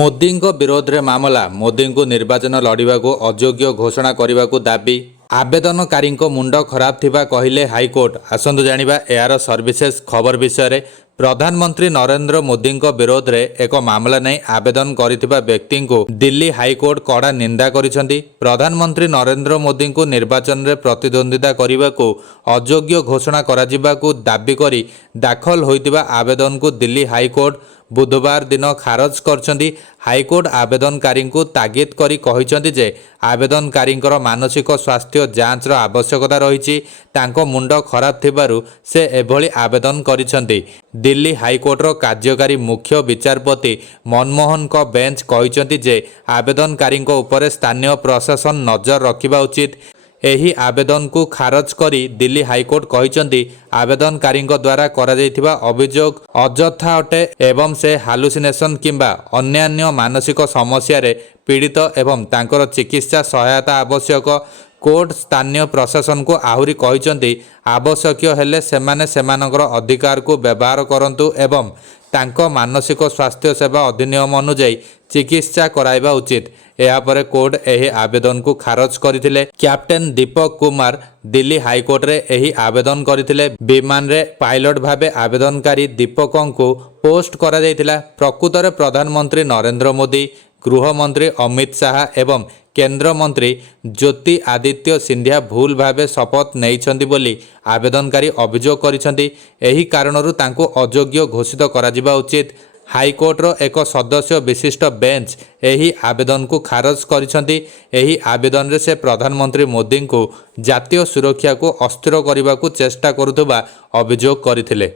ମୋଦିଙ୍କ ବିରୋଧରେ ମାମଲା। ମୋଦିଙ୍କୁ ନିର୍ବାଚନ ଲଢ଼ିବାକୁ ଅଯୋଗ୍ୟ ଘୋଷଣା କରିବାକୁ ଦାବି। ଆବେଦନକାରୀଙ୍କ ମୁଣ୍ଡ ଖରାପ ଥିବା କହିଲେ ହାଇକୋର୍ଟ। ଆସନ୍ତୁ ଜାଣିବା ଏହାର ସର୍ଭିସେସ୍ ଖବର ବିଷୟରେ। ପ୍ରଧାନମନ୍ତ୍ରୀ ନରେନ୍ଦ୍ର ମୋଦିଙ୍କ ବିରୋଧରେ ଏକ ମାମଲା ନେଇ ଆବେଦନ କରିଥିବା ବ୍ୟକ୍ତିଙ୍କୁ ଦିଲ୍ଲୀ ହାଇକୋର୍ଟ କଡ଼ା ନିନ୍ଦା କରିଛନ୍ତି। ପ୍ରଧାନମନ୍ତ୍ରୀ ନରେନ୍ଦ୍ର ମୋଦିଙ୍କୁ ନିର୍ବାଚନରେ ପ୍ରତିଦ୍ୱନ୍ଦ୍ୱିତା କରିବାକୁ ଅଯୋଗ୍ୟ ଘୋଷଣା କରାଯିବାକୁ ଦାବି କରି ଦାଖଲ ହୋଇଥିବା ଆବେଦନକୁ ଦିଲ୍ଲୀ ହାଇକୋର୍ଟ ବୁଧବାର ଦିନ ଖାରଜ କରିଛନ୍ତି। ହାଇକୋର୍ଟ ଆବେଦନକାରୀଙ୍କୁ ତାଗିଦ କରି କହିଛନ୍ତି ଯେ ଆବେଦନକାରୀଙ୍କର ମାନସିକ ସ୍ୱାସ୍ଥ୍ୟ ଯାଞ୍ଚର ଆବଶ୍ୟକତା ରହିଛି। ତାଙ୍କ ମୁଣ୍ଡ ଖରାପ ଥିବାରୁ ସେ ଏଭଳି ଆବେଦନ କରିଛନ୍ତି। ଦିଲ୍ଲୀ ହାଇକୋର୍ଟର କାର୍ଯ୍ୟକାରୀ ମୁଖ୍ୟ ବିଚାରପତି ମନମୋହନଙ୍କ ବେଞ୍ଚ କହିଛନ୍ତି ଯେ ଆବେଦନକାରୀଙ୍କ ଉପରେ ସ୍ଥାନୀୟ ପ୍ରଶାସନ ନଜର ରଖିବା ଉଚିତ। ଏହି ଆବେଦନକୁ ଖାରଜ କରି ଦିଲ୍ଲୀ ହାଇକୋର୍ଟ କହିଛନ୍ତି ଆବେଦନକାରୀଙ୍କ ଦ୍ୱାରା କରାଯାଇଥିବା ଅଭିଯୋଗ ଅଯଥା ଅଟେ ଏବଂ ସେ ହାଲୁସିନେସନ୍ କିମ୍ବା ଅନ୍ୟାନ୍ୟ ମାନସିକ ସମସ୍ୟାରେ ପୀଡ଼ିତ ଏବଂ ତାଙ୍କର ଚିକିତ୍ସା ସହାୟତା ଆବଶ୍ୟକ। କୋର୍ଟ ସ୍ଥାନୀୟ ପ୍ରଶାସନକୁ ଆହୁରି କହିଛନ୍ତି ଆବଶ୍ୟକୀୟ ହେଲେ ସେମାନେ ସେମାନଙ୍କର ଅଧିକାରକୁ ବ୍ୟବହାର କରନ୍ତୁ ଏବଂ ତାଙ୍କ ମାନସିକ ସ୍ୱାସ୍ଥ୍ୟ ସେବା ଅଧିନିୟମ ଅନୁଯାୟୀ ଚିକିତ୍ସା କରାଇବା ଉଚିତ। ଏହାପରେ କୋର୍ଟ ଏହି ଆବେଦନକୁ ଖାରଜ କରିଥିଲେ। କ୍ୟାପ୍ଟେନ୍ ଦୀପକ କୁମାର ଦିଲ୍ଲୀ ହାଇକୋର୍ଟରେ ଏହି ଆବେଦନ କରିଥିଲେ। ବିମାନରେ ପାଇଲଟ ଭାବେ ଆବେଦନକାରୀ ଦୀପକଙ୍କୁ ପୋଷ୍ଟ କରାଯାଇଥିଲା। ପ୍ରକୃତରେ ପ୍ରଧାନମନ୍ତ୍ରୀ ନରେନ୍ଦ୍ର ମୋଦି, ଗୃହମନ୍ତ୍ରୀ ଅମିତ ଶାହା ଏବଂ କେନ୍ଦ୍ରମନ୍ତ୍ରୀ ଜ୍ୟୋତି ଆଦିତ୍ୟ ସିନ୍ଧିଆ ଭୁଲ ଭାବେ ଶପଥ ନେଇଛନ୍ତି ବୋଲି ଆବେଦନକାରୀ ଅଭିଯୋଗ କରିଛନ୍ତି। ଏହି କାରଣରୁ ତାଙ୍କୁ ଅଯୋଗ୍ୟ ଘୋଷିତ କରାଯିବା ଉଚିତ। ହାଇକୋର୍ଟର ଏକ ସଦସ୍ୟ ବିଶିଷ୍ଟ ବେଞ୍ଚ ଏହି ଆବେଦନକୁ ଖାରଜ କରିଛନ୍ତି। ଏହି ଆବେଦନରେ ସେ ପ୍ରଧାନମନ୍ତ୍ରୀ ମୋଦିଙ୍କୁ ଜାତୀୟ ସୁରକ୍ଷାକୁ ଅସ୍ଥିର କରିବାକୁ ଚେଷ୍ଟା କରୁଥିବା ଅଭିଯୋଗ କରିଥିଲେ।